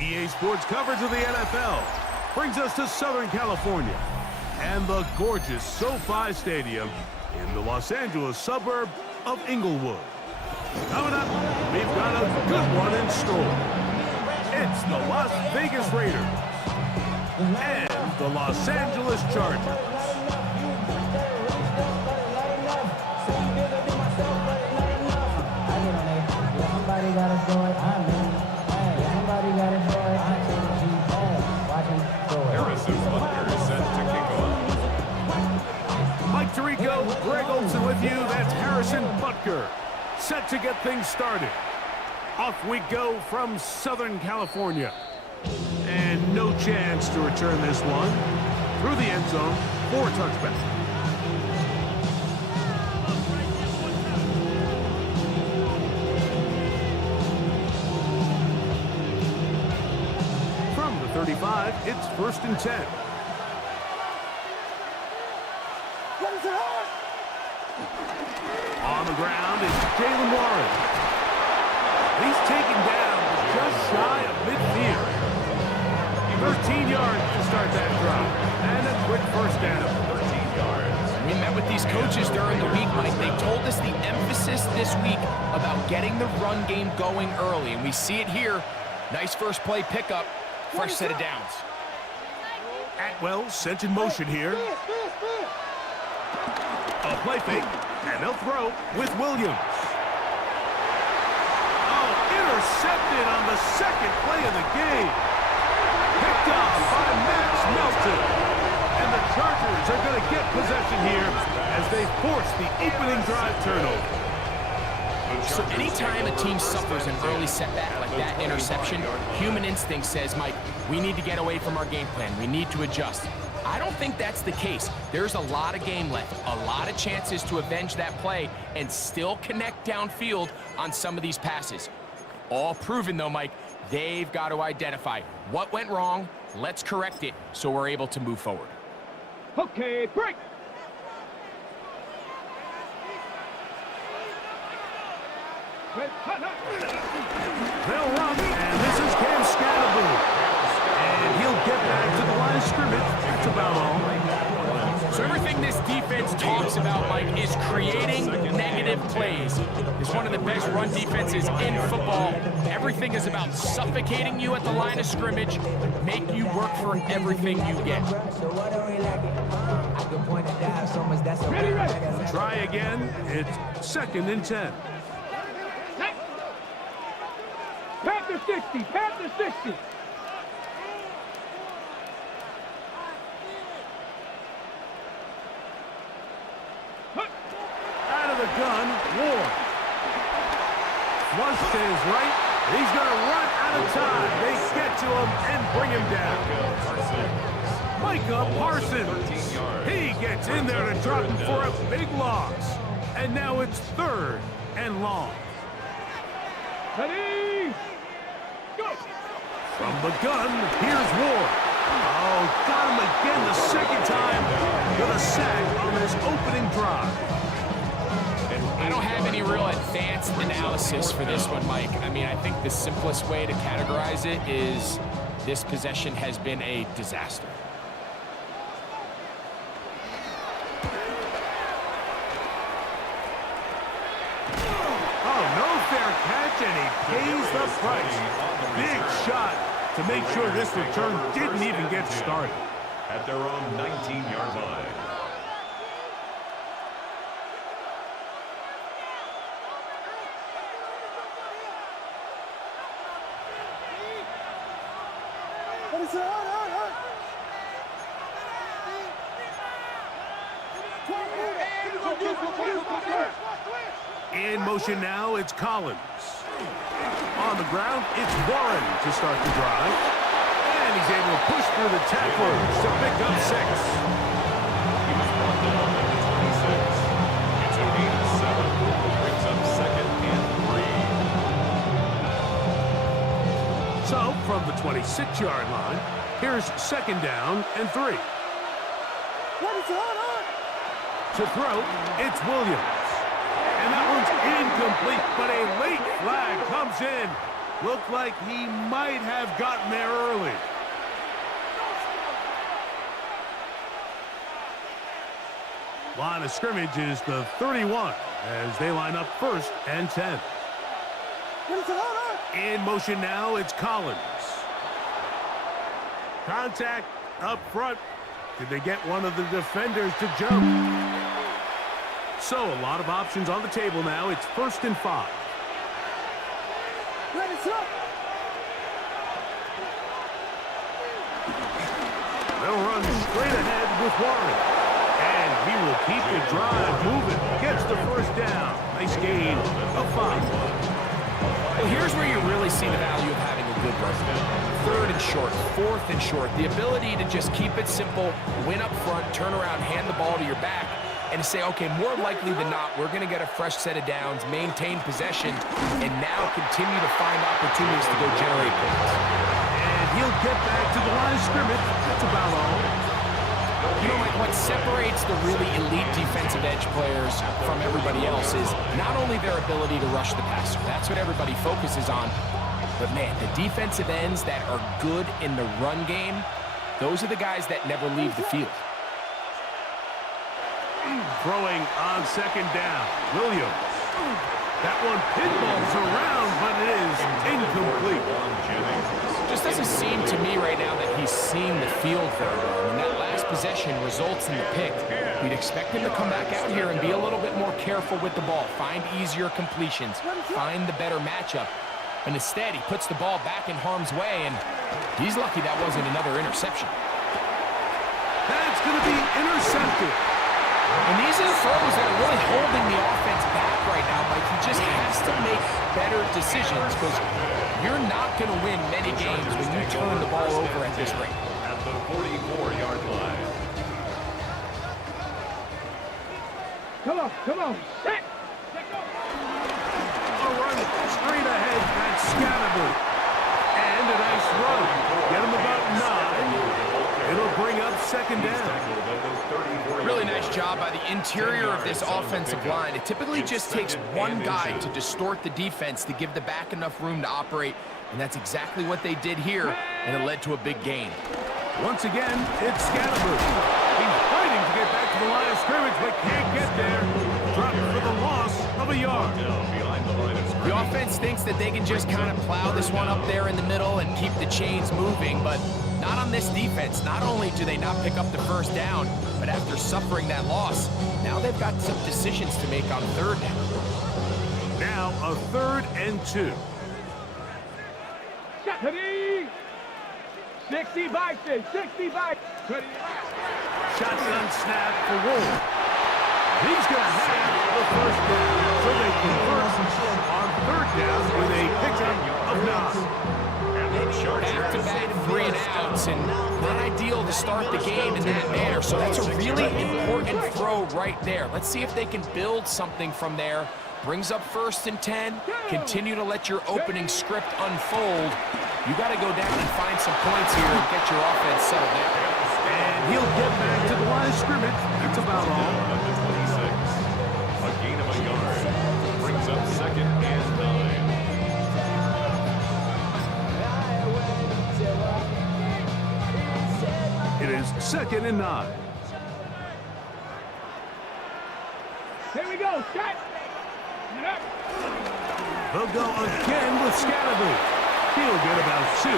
EA Sports coverage of the NFL brings us to Southern California and the gorgeous SoFi Stadium in the Los Angeles suburb of Inglewood. Coming up, we've got a good one in store. It's the Las Vegas Raiders and the Los Angeles Chargers. Somebody got to do it. I'm in. Hey, somebody got to do it. I'm in. Watch him do it. Harrison Butker is set to kick off. Mike Tirico, Greg Olson with you. That's Harrison Butker, set to get things started. Off we go from Southern California. And no chance to return this one through the end zone for a touchback. From the 35, it's 1st and 10. On the ground is Jalen Warren. He's taken down just shy of midfield. 13 yards to start that drive. And a quick first down. 13 yards. We met with these coaches during the week, Mike. They told us the emphasis this week about getting the run game going early, and we see it here. Nice first play pickup, fresh set of downs. Atwell sent in motion here. A play fake, and they'll throw with Williams. Oh, intercepted on the second play of the game. Picked off by Max Melton. And the Chargers are going to get possession here as they force the opening drive turnover. So anytime a team suffers an early setback like that interception, human instinct says, Mike, we need to get away from our game plan. We need to adjust. I don't think that's the case. There's a lot of game left, a lot of chances to avenge that play and still connect downfield on some of these passes. All proven, though, Mike, they've got to identify what went wrong, let's correct it so we're able to move forward. Okay, break! They'll run, and this is Cam Scatterboom. And he'll get back to the line of scrimmage. That's about all. So everything this defense talks about, Mike, is creating negative plays. It's one of the best run defenses in football. Everything is about suffocating you at the line of scrimmage, make you work for everything you get. Try again. It's 2nd and 10. Panther 60! Panther 60! Out of the gun, Ward. Flush to his right. He's going to run out of time. They get to him and bring him down. Micah Parsons. He gets in there to drop him for a big loss. And now it's 3rd and long. Ready? Go! From the gun, here's Ward. Oh, got him again the second time with a sack on his opening drive. I don't have any real advanced analysis for this one, Mike. I mean, I think the simplest way to categorize it is this possession has been a disaster. Oh, no fair catch, and he pays the price. Big shot to make sure this return didn't even get started. At their own 19-yard line. In motion now, it's Collins. On the ground, it's Warren to start the drive. And he's able to push through the tacklers to pick up 6. He was brought down at the 26. It's a gain of 7. Brings up 2nd and 3. So, from the 26-yard line, here's 2nd down and 3. To throw, it's Williams. And that one's incomplete, but a late flag comes in. Looked like he might have gotten there early. Line of scrimmage is the 31 as they line up 1st and 10. In motion now, it's Collins. Contact up front. Did they get one of the defenders to jump? So a lot of options on the table now. It's 1st and 5. They'll run straight ahead with Warren. And he will keep the drive moving. Gets the 1st down. Nice gain of 5. Well, here's where you really see the value of having a good run. 3rd and short, 4th and short. The ability to just keep it simple, win up front, turn around, hand the ball to your back, and to say, okay, more likely than not, we're going to get a fresh set of downs, maintain possession, and now continue to find opportunities to go generate points. And he'll get back to the line of scrimmage. That's about all. You know, Mike, what separates the really elite defensive edge players from everybody else is not only their ability to rush the passer. That's what everybody focuses on. But, man, the defensive ends that are good in the run game, those are the guys that never leave the field. Throwing on 2nd down. Williams. That one pinballs around, but it is incomplete. Just doesn't seem to me right now that he's seeing the field very well. And that last possession results in the pick. We'd expect him to come back out here and be a little bit more careful with the ball, find easier completions, find the better matchup. And instead, he puts the ball back in harm's way, and he's lucky that wasn't another interception. That's going to be intercepted. And these are the throws that are really holding the offense back right now, Mike. He just has to make better decisions because you're not going to win many games when you turn the ball over at this rate. At the 44-yard line. Come on, set. A run straight ahead. That's Scatterby. And a nice run. Get him about 9. It'll bring up 2nd down. Really nice job by the interior of this offensive line. It typically just takes one guy to distort the defense to give the back enough room to operate, and that's exactly what they did here, and it led to a big gain. Once again, it's Scatterby. He's fighting to get back to the line of scrimmage, but can't get there. Dropped for the loss of a yard. The offense thinks that they can just kind of plow this one up there in the middle and keep the chains moving, but not on this defense. Not only do they not pick up the 1st down, but after suffering that loss, now they've got some decisions to make on 3rd down. Now a 3rd and 2. 65, 65. Shotgun snap for Wolf. He's going to have the 1st down, so they convert on 3rd down with a pickup of 9. Back-to-back 3 and outs, and not ideal to start the game in that manner. So that's a really important throw right there. Let's see if they can build something from there. Brings up 1st and 10. Continue to let your opening script unfold. You got to go down and find some points here and get your offense settled down. And he'll get back to the line of scrimmage. That's about all. A gain of a yard. Brings up 2nd and 9. It is 2nd and 9. Here we go, set. They'll go again with Scatterby. He'll get about 2.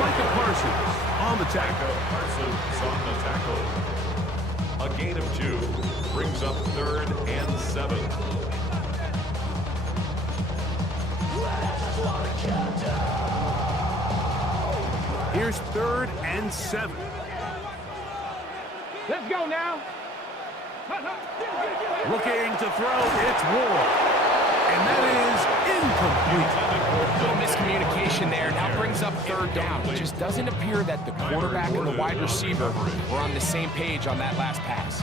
Micah Parsons on the tackle. Parsons on the tackle. A gain of 2. Brings up 3rd and 7. Here's 3rd and 7. Let's go now. Looking to throw, it's Ward. And that is incomplete. Little miscommunication there. Now brings up 3rd down. It just doesn't appear that the quarterback and the wide receiver were on the same page on that last pass.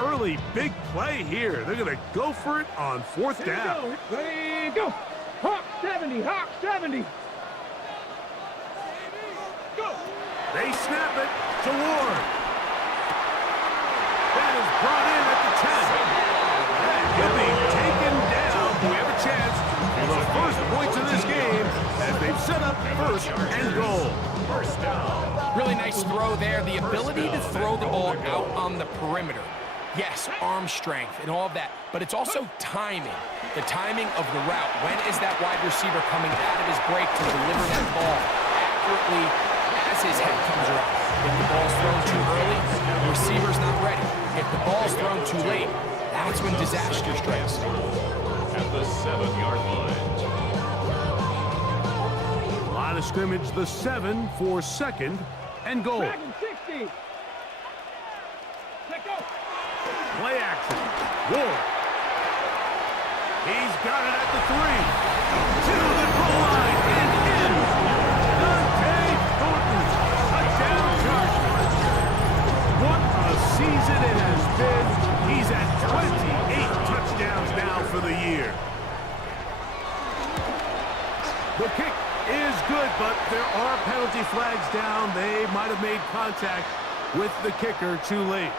Early big play here. They're going to go for it on 4th down. Ready, go. Hawk 70, Hawk 70. Go. They snap it to Ward. is brought in at the 10. And he'll be taken down. We have a chance for the first points of this game as they've set up first and goal. First down. Really nice throw there. The ability to throw the ball out on the perimeter. Yes, arm strength and all of that, but it's also timing. The timing of the route. When is that wide receiver coming out of his break to deliver that ball accurately as his head comes around? If the ball's thrown too early, the receiver's not ready. If the ball's thrown too late, that's when disaster strikes. At the 7-yard line. Line of scrimmage, the 7 for second and goal. Dragon 60. Let go. Play action. Ward. He's got it at the 3. To the goal line and in. Dante Thornton. Touchdown Chargers. What a season it has been. He's at 28 touchdowns now for the year. The kick is good, but there are penalty flags down. They might have made contact with the kicker too late.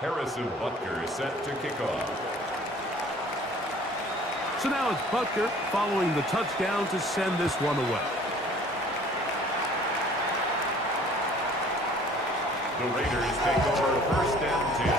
Harrison Butker set to kick off. So now it's Butker following the touchdown to send this one away. The Raiders take over first and 10.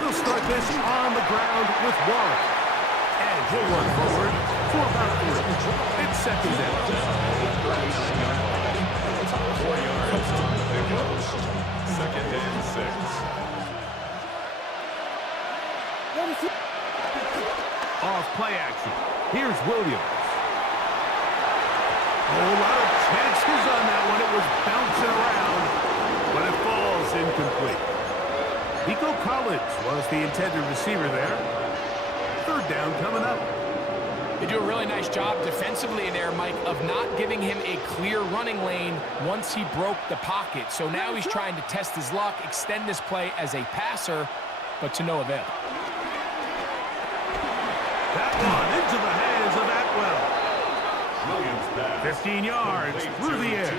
They'll start this on the ground with Warren. And he'll run forward for about 3. It's second down. 4 yards on the pickup. Second and 6. Off play action. Here's Williams. A lot of chances on that one. It was bouncing around, but it falls incomplete. Nico Collins was the intended receiver there. Third down coming up. They do a really nice job defensively in there, Mike, of not giving him a clear running lane once he broke the pocket. So now he's trying to test his luck, extend this play as a passer, but to no avail. That one into the hands of Atwell. Williams pass. 15 yards through the air.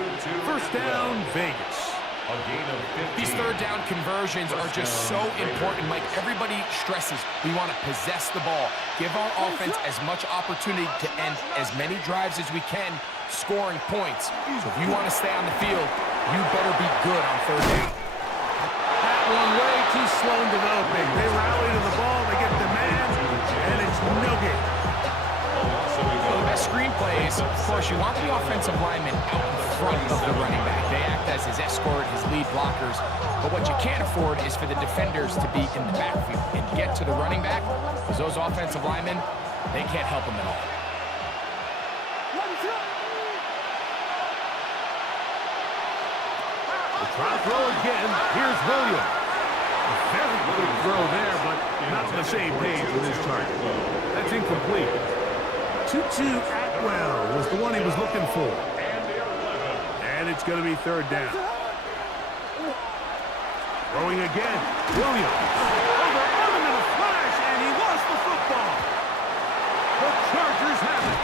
First down, Vegas. A gain of 15. These third down conversions are just so important, Mike. Everybody stresses we want to possess the ball, give our offense as much opportunity to end as many drives as we can, scoring points. So if you want to stay on the field, you better be good on third down. That one way too slow in developing. They rally to the ball, they get the man, and it's no good. So the best screenplays, of course, you want the offensive lineman out in front of the running back. They act as his escort, his lead blockers. But what you can't afford is for the defenders to be in the backfield and get to the running back, because those offensive linemen, they can't help him at all. We'll try to throw again. Here's Williams. A very good throw there, but not to the same page with his target. That's incomplete. Tutu Atwell was the one he was looking for. And it's going to be third down. Throwing again. Williams. Oh, they're on him in a flash, and he lost the football. The Chargers have it.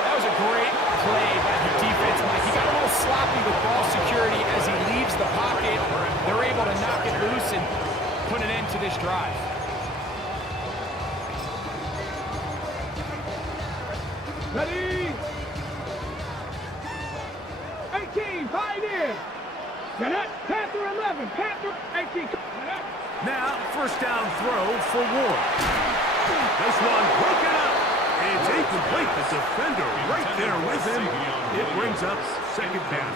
That was a great play by the defense, Mike. He got a little sloppy with ball security as he leaves the pocket. They're able to knock it loose and put an end to this drive. Ready? 18, Pioneer. Panther 11, Panther 18. Now, first down throw for Ward. This one broken up. It's incomplete. The defender right there with him. It brings up second down.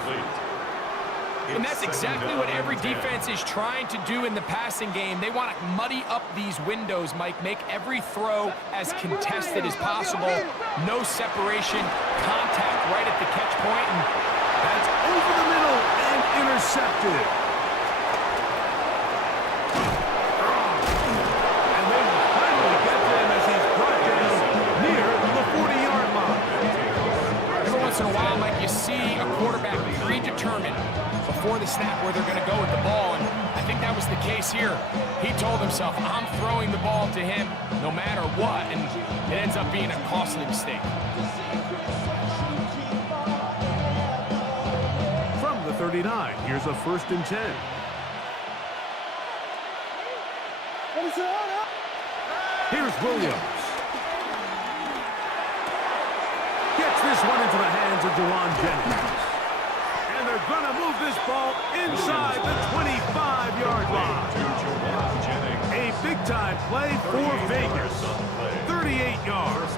And that's exactly what every defense is trying to do in the passing game. They want to muddy up these windows, Mike, make every throw as contested as possible. No separation, contact right at the catch point, and that's over the middle and intercepted. And they finally get to him as he's brought down near the 40-yard line. Every once in a while, Mike, you see a quarterback predetermined before the snap where they're going to go with the ball, and I think that was the case here. He told himself, I'm throwing the ball to him no matter what, and it ends up being a costly mistake. From the 39, here's a 1st and 10. Here's Williams. Gets this one into the hands of Jawan Jennings. And they're going to move this ball inside the 25-yard line. A big-time play for Vegas. 38 yards.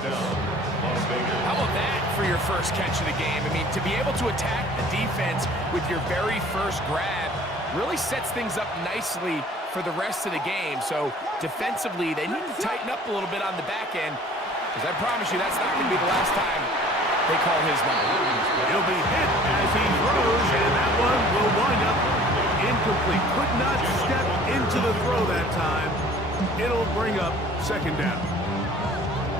How about that for your first catch of the game? I mean, to be able to attack the defense with your very first grab really sets things up nicely for the rest of the game. So defensively, they need to tighten up a little bit on the back end, because I promise you that's not going to be the last time they call his number. He'll be hit as he throws, and that one will wind up incomplete. Could not step into the throw that time. It'll bring up 2nd down.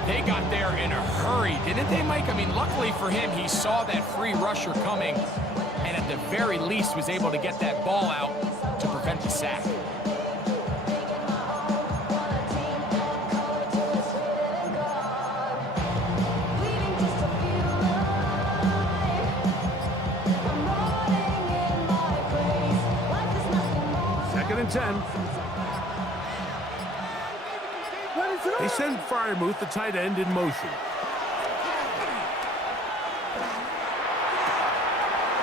They got there in a hurry, didn't they, Mike? I mean, luckily for him, he saw that free rusher coming, and at the very least was able to get that ball out to prevent the sack. Second and 10. They send Freiermuth, the tight end, in motion.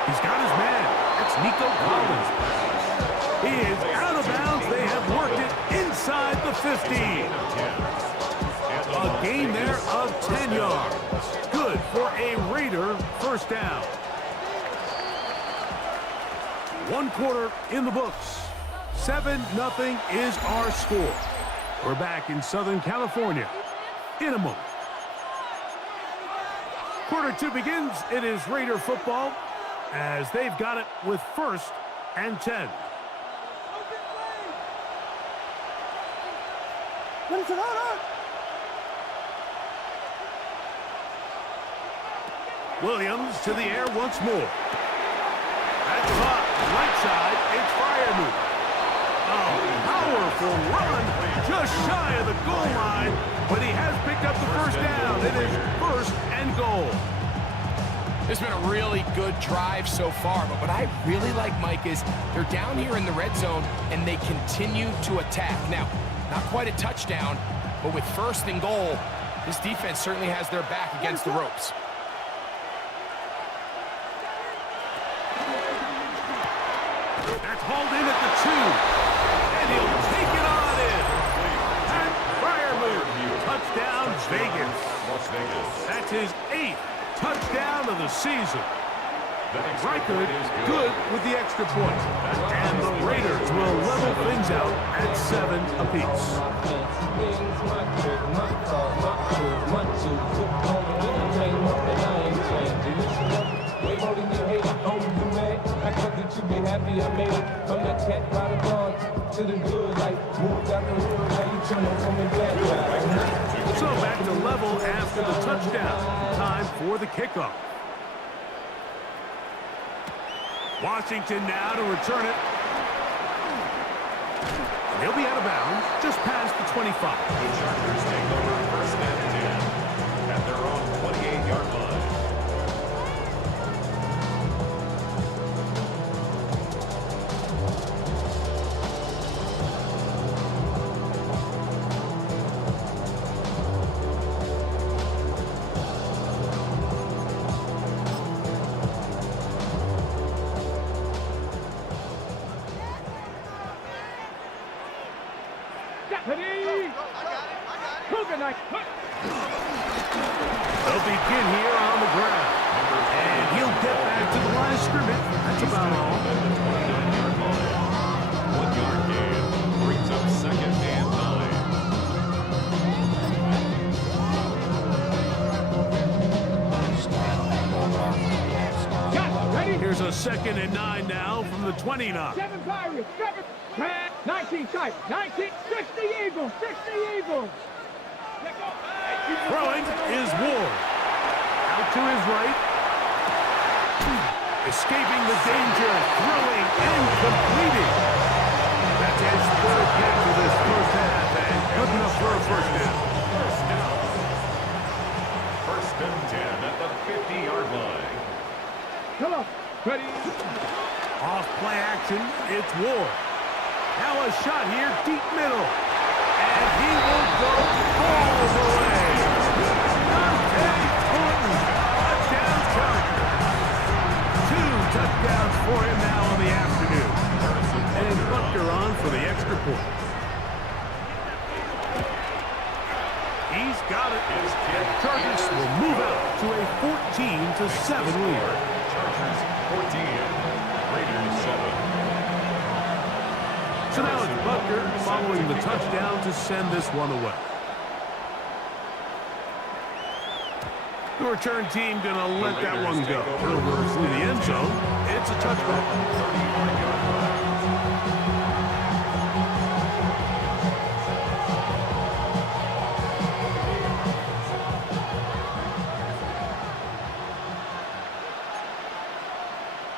He's got his man. It's Nico Collins. He is out of bounds. They have worked it inside the 15. A gain there of 10 yards. Good for a Raider 1st down. 1 quarter in the books. 7-0 is our score. We're back in Southern California in a moment. Quarter 2 begins. It is Raider football as they've got it with 1st and 10. Williams to the air once more. That's caught. Right side, it's Freiermuth. A powerful run just shy of the goal line, but he has picked up the 1st down. It is 1st and goal. It's been a really good drive so far, but what I really like, Mike, is they're down here in the red zone, and they continue to attack. Now, not quite a touchdown, but with 1st and goal, this defense certainly has their back against the ropes. That's hauled in at the 2, and he'll take it on in. And Freiermuth, touchdown Vegas. That's his 8th touchdown of the season. Reichert good with the extra point. And the Raiders will level things out at 7 apiece. So back to level after the touchdown. Time for the kickoff. Washington now to return it. And he'll be out of bounds just past the 25. The Chargers take over 1st and 10 at their own 28-yard line. They'll begin here on the ground. And he'll get back to the line of scrimmage. That's about all. 2nd and 9 now from the 29. 7 Pirates, 7, 10, 19 tight, 19, 60 Eagles, 60 Eagles. Throwing is Ward. Out to his right. Escaping the danger. Throwing and completing. That's his 3rd catch of this first half and good enough for a first down. First and 10 at the 50-yard line. Come on, ready. Off play action, it's Ward. Now a shot here, deep middle. And he will go all the way. Touchdown Chargers. 2 touchdowns for him now on the afternoon. And Buckner on for the extra point. He's got it. Chargers will move out to a 14-7 lead. Chargers 14, Raiders 7. So now it's Buckner following the touchdown to send this one away. The return team going to let that one go. Over through the end zone. It's a touchback. 31-yard line.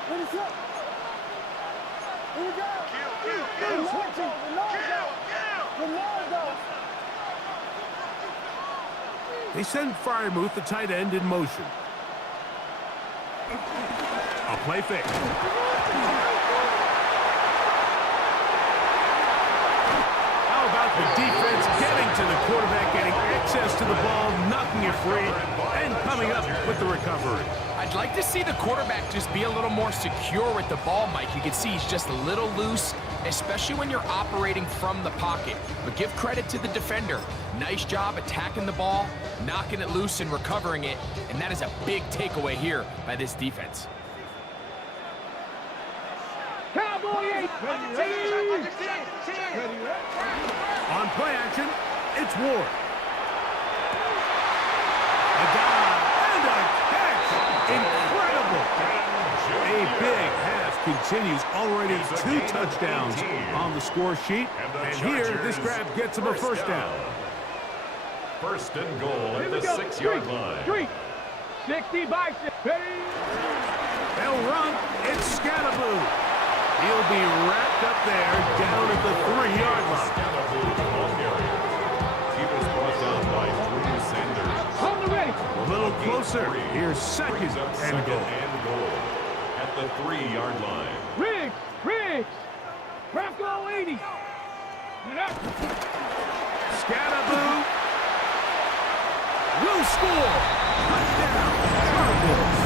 What is up? Here we go. Ronaldo. They send Fryermuth, the tight end, in motion. A play fake. How about the defense getting to the quarterback, getting access to the ball, knocking it free, and coming up with the recovery. I'd like to see the quarterback just be a little more secure with the ball, Mike. You can see he's just a little loose, especially when you're operating from the pocket. But give credit to the defender. Nice job attacking the ball, knocking it loose and recovering it. And that is a big takeaway here by this defense. Cowboy 8, ready. On play action, it's Ward. A dive and a catch. Incredible. A big half continues. Already 2 touchdowns on the score sheet. And here, this grab gets him a first down. First and goal at Here we the go. 6-yard line. 60 bicep, ready. They'll run. It's Scatterboo. He'll be wrapped up there down at the 3-yard line. He was brought down by Drew Sanders. Hold the ready. A little closer. Here's second Brings up and second goal. and goal at the 3-yard line. Riggs. Bronco 80. Scatterboo will score. Touchdown, Chargers.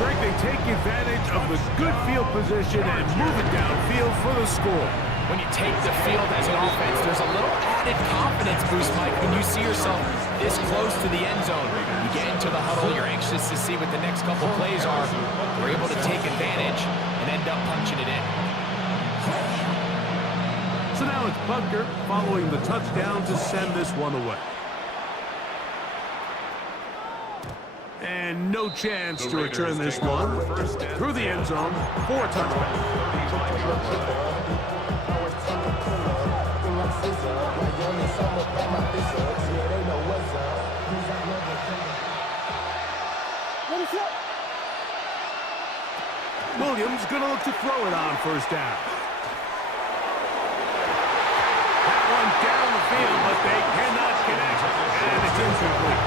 Greg, they take advantage of the good field position and move it downfield for the score. When you take the field as an offense, there's a little added confidence boost, Mike, when you see yourself this close to the end zone. You get into the huddle, you're anxious to see what the next couple plays are. You're able to take advantage and end up punching it in. So now it's Buckner following the touchdown to send this one away. And no chance to return this one. Through the end zone for a touchback. Williams going to look to throw it on first down. That one down the field, but they cannot connect. And it's incomplete.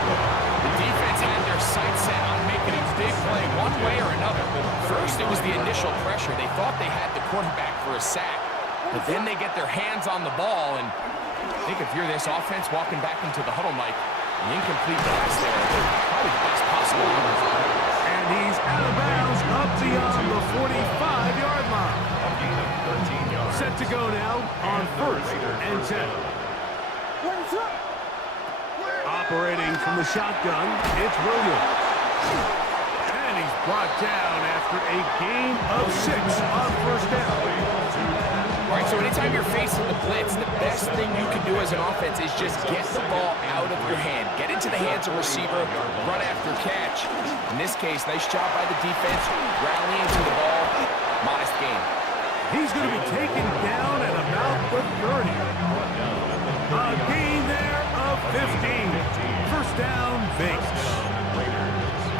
The defense had their sights set on making a big play one way or another. First, it was the initial pressure. They thought they had the quarterback for a sack. But then they get their hands on the ball, and I think if you're this offense walking back into the huddle, Mike, the incomplete pass there, probably the best possible number. And he's out of bounds up beyond the 45-yard line. Set to go now on first and 10. Operating from the shotgun, it's Williams. And he's brought down after a gain of 6 on first down. All right, so anytime you're facing the blitz, the best thing you can do as an offense is just get the ball out of your hand. Get into the hands of receiver, run after catch. In this case, nice job by the defense, rallying to the ball. Modest gain. He's going to be taken down at about the 30. A gain there of 15. First down, Vegas.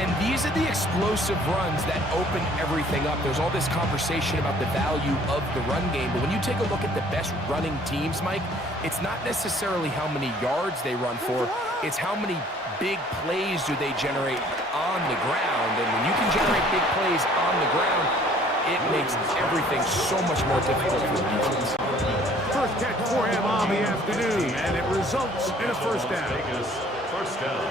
And these are the explosive runs that open everything up. There's all this conversation about the value of the run game, but when you take a look at the best running teams, Mike, it's not necessarily how many yards they run for, it's how many big plays do they generate on the ground. And when you can generate big plays on the ground, it makes everything so much more difficult for the defense. First catch for him on the afternoon, and it results in a first down. First down.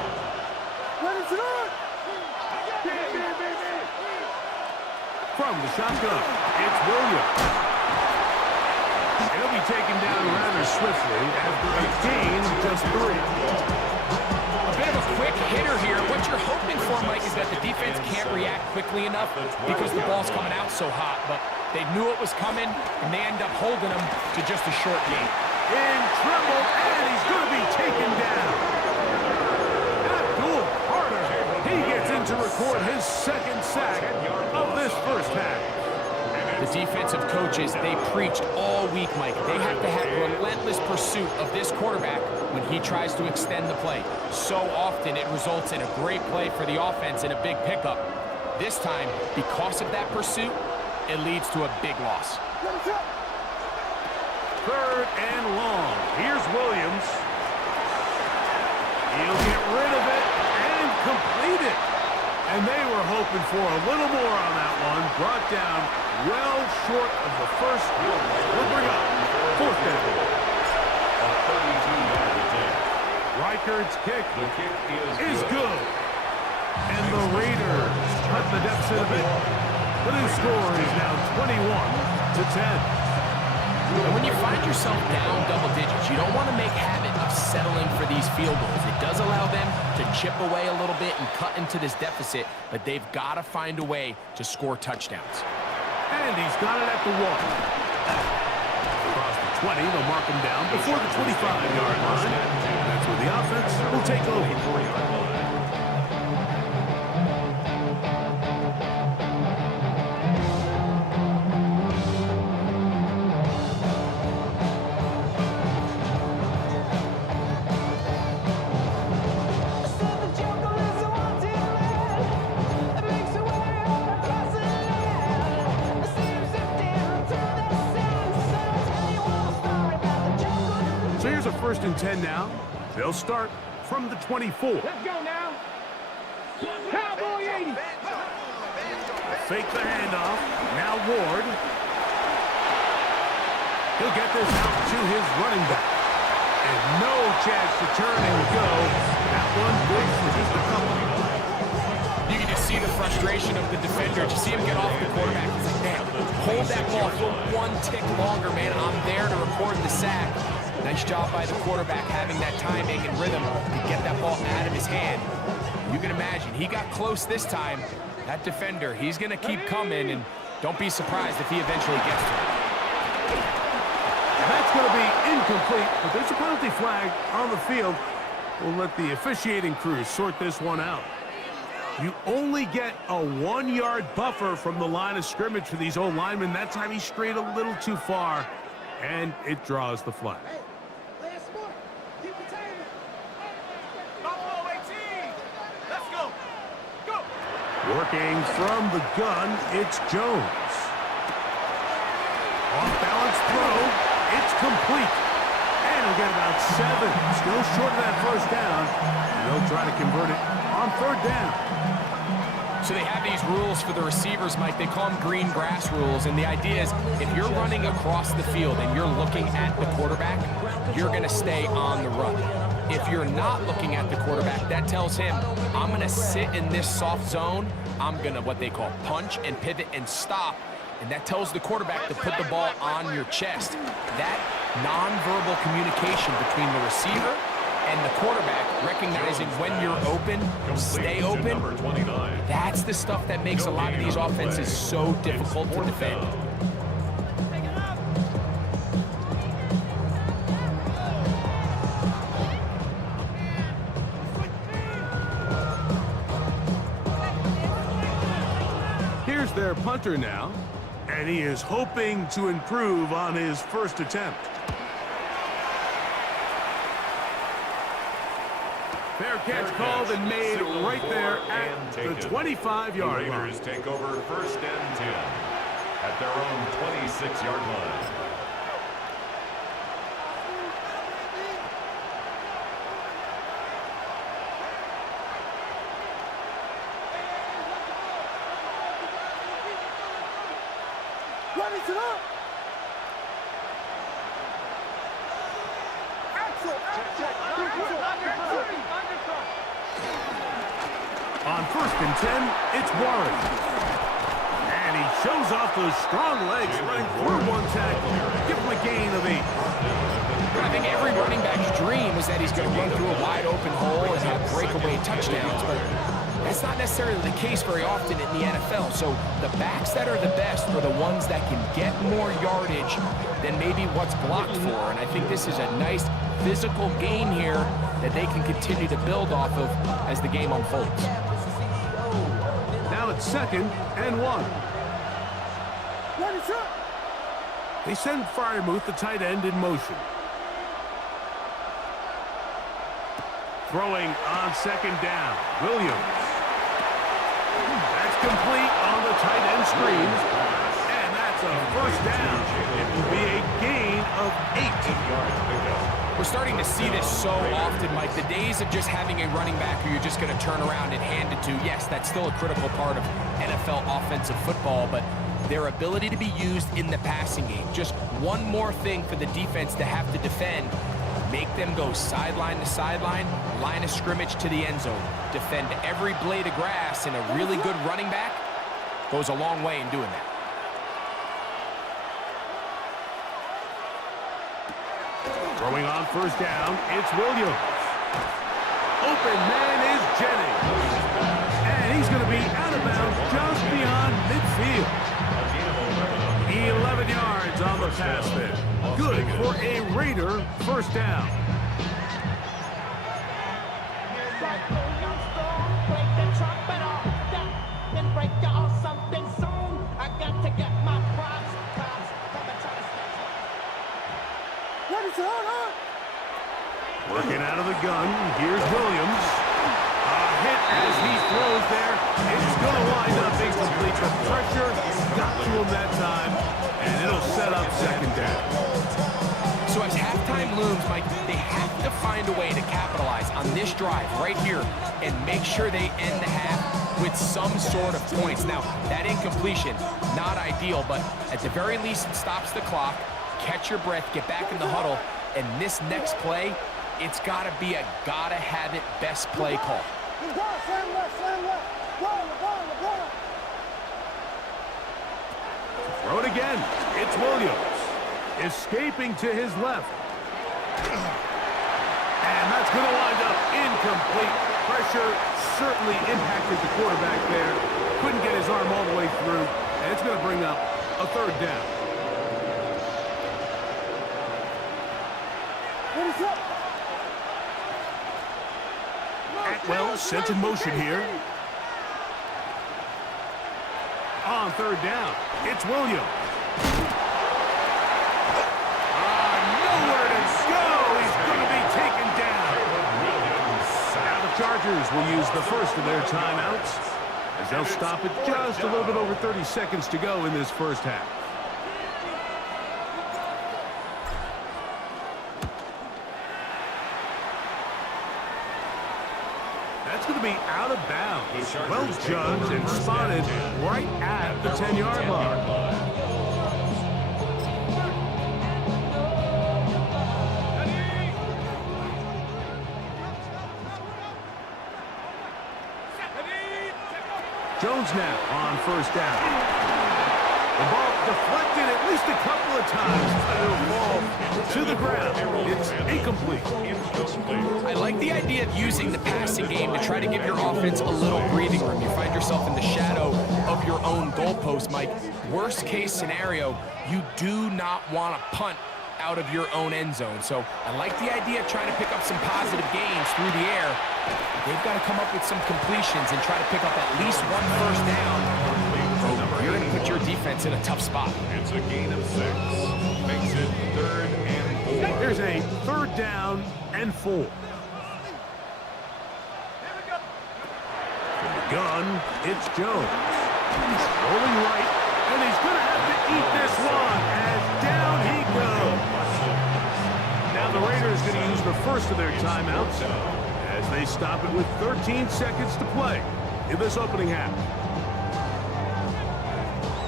From the shotgun, it's Williams. He'll be taken down rather swiftly after a gain of just 3. A bit of a quick hitter here. What you're hoping for, Mike, is that the defense can't react quickly enough because the ball's coming out so hot, but they knew it was coming, and they end up holding him to just a short gain. In trouble, and he's going to be taken down. Abdul Carter, he gets in to record his second sack of this first half. The defensive coaches, they preached all week, Mike. They have to have relentless pursuit of this quarterback when he tries to extend the play. So often it results in a great play for the offense and a big pickup. This time, because of that pursuit, it leads to a big loss. Third and long. Here's Williams. He'll get rid of it and complete it. And they were hoping for a little more on that one. Brought down well short of the first. We'll bring up fourth down. Reichard's kick is good. And the Raiders cut the deficit a bit. The new score is now 21-10. And when you find yourself down double digits, you don't want to make habit of settling for these field goals. It does allow them to chip away a little bit and cut into this deficit, but they've got to find a way to score touchdowns. And he's got it at the 1. Across the 20, they'll mark him down before the 25-yard line. That's where the offense will take over. So here's a 1st and 10 now. They'll start from the 24. Let's go now. Cowboy 80. Fake the handoff. Now Ward. He'll get this out to his running back. And no chance to turn and go. That one good for just a couple. You can just see the frustration of the defender. You see him get off the quarterback. He's like, man, hold that ball for one tick longer, man. I'm there to record the sack. Nice job by the quarterback having that timing and rhythm to get that ball out of his hand. You can imagine, he got close this time. That defender, he's going to keep coming, and don't be surprised if he eventually gets to it. And that's going to be incomplete, but there's a penalty flag on the field. We'll let the officiating crew sort this one out. You only get a 1-yard buffer from the line of scrimmage for these old linemen. That time he strayed a little too far, and it draws the flag. Working from the gun, it's Jones. Off-balance throw, it's complete. And he'll get about 7. Still short of that first down. And they'll try to convert it on 3rd down. So they have these rules for the receivers, Mike. They call them green grass rules. And the idea is if you're running across the field and you're looking at the quarterback, you're going to stay on the run. If you're not looking at the quarterback, that tells him, I'm going to sit in this soft zone. I'm going to what they call punch and pivot and stop. And that tells the quarterback to put the ball on your chest. That nonverbal communication between the receiver and the quarterback, recognizing when you're open, stay open, that's the stuff that makes a lot of these offenses so difficult to defend. their punter now, and he is hoping to improve on his first attempt. Fair catch called and made right there at the 25-yard line. Raiders take over 1st and 10 at their own 26-yard line. Run it up! On 1st and 10, it's Warren. And he shows off those strong legs running through one tackle. Give him a gain of 8. I think every running back's dream is that he's going to run through a wide open hole and have breakaway touchdowns, but that's not necessarily the case very often in the NFL. So the backs that are the best are the ones that can get more yardage than maybe what's blocked for. And I think this is a nice physical gain here that they can continue to build off of as the game unfolds. Now it's 2nd and 1. They send Fryermuth, the tight end, in motion. Throwing on 2nd down, Williams. That's complete on the tight end screen. And that's a 1st down. It will be a gain of 8. We're starting to see this so often, Mike. The days of just having a running back who you're just going to turn around and hand it to, yes, that's still a critical part of NFL offensive football, but their ability to be used in the passing game. Just one more thing for the defense to have to defend. Make them go sideline to sideline, line of scrimmage to the end zone. Defend every blade of grass, and a really good running back goes a long way in doing that. Throwing on 1st down, it's Williams. Open man is Jennings. And he's going to be out of bounds just beyond midfield. 11 yards on the pass there. Good for a Raider 1st down. Working out of the gun, here's Williams. A hit as he throws there. It's going to wind up incomplete. The pressure got to him that time, and it'll set up 2nd down. So as halftime looms, Mike, they have to find a way to capitalize on this drive right here and make sure they end the half with some sort of points. Now, that incompletion, not ideal, but at the very least, it stops the clock. Catch your breath, get back in the huddle, and this next play, it's got to be a gotta-have-it best play call. Throw it again. It's Williams. Escaping to his left. And that's going to wind up incomplete. Pressure certainly impacted the quarterback there. Couldn't get his arm all the way through. And it's going to bring up a 3rd down. Atwell sent in motion here. On 3rd down, it's Williams. Nowhere to go. He's going to be taken down. Now the Chargers will use the first of their timeouts, as they'll stop it just a little bit over 30 seconds to go in this 1st half. That's going to be out of bounds. Well judged and spotted right at the 10-yard line. Jones now on 1st down. The ball deflected at least a couple of times. It'll fall to the ground. It's incomplete. I like the idea of using the passing game to try to give your offense a little breathing room. You find yourself in the shadow of your own goalpost, Mike. Worst case scenario, you do not want to punt out of your own end zone. So I like the idea of trying to pick up some positive gains through the air. They've got to come up with some completions and try to pick up at least one 1st down. So you're put your defense in a tough spot. It's a gain of 6. Makes it 3rd and 4. Here's a 3rd down and 4. From the gun, it's Jones. He's rolling right, and he's going to have to eat this one as down he goes. Now the Raiders going to use the first of their timeouts as they stop it with 13 seconds to play in this opening half.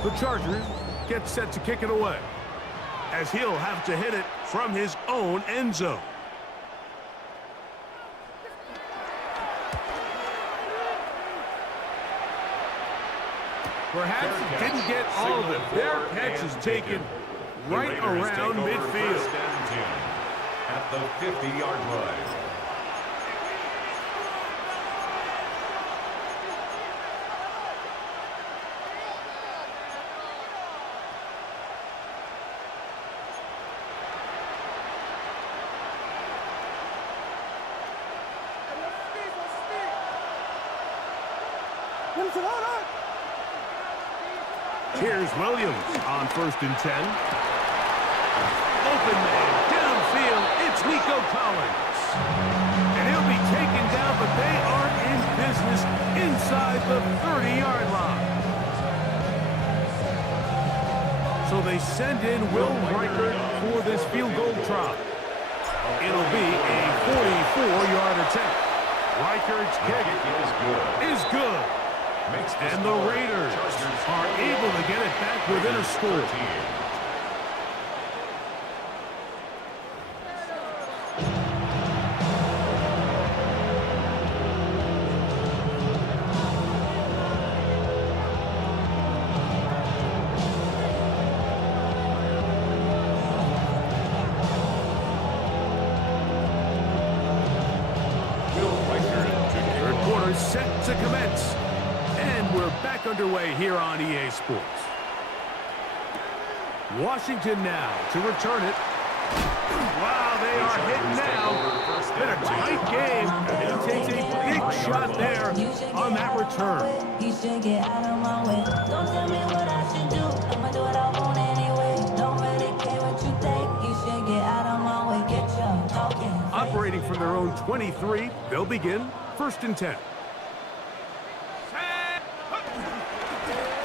The Chargers get set to kick it away, as he'll have to hit it from his own end zone. Perhaps he didn't get all of it. Their catch is taken right around midfield. At the 50-yard line. Here's Williams on 1st and 10. Open man, downfield, it's Nico Collins. And he'll be taken down, but they are in business inside the 30-yard line. So they send in Will Reichert for this field goal try. It'll be a 44-yard attempt. Reichert's kick is good. And the Raiders are able to get it back within a score. Third quarter set to commence. And we're back underway here on EA Sports. Washington now to return it. Wow, they are hitting now. It's been a tight game, and he takes a big shot there on that return. You should get out of my way. Don't tell me what I should do. I'ma do what I want anyway. Don't really care what you think. You should get out of my way. Get your talking. Operating from their own 23, they'll begin 1st and 10.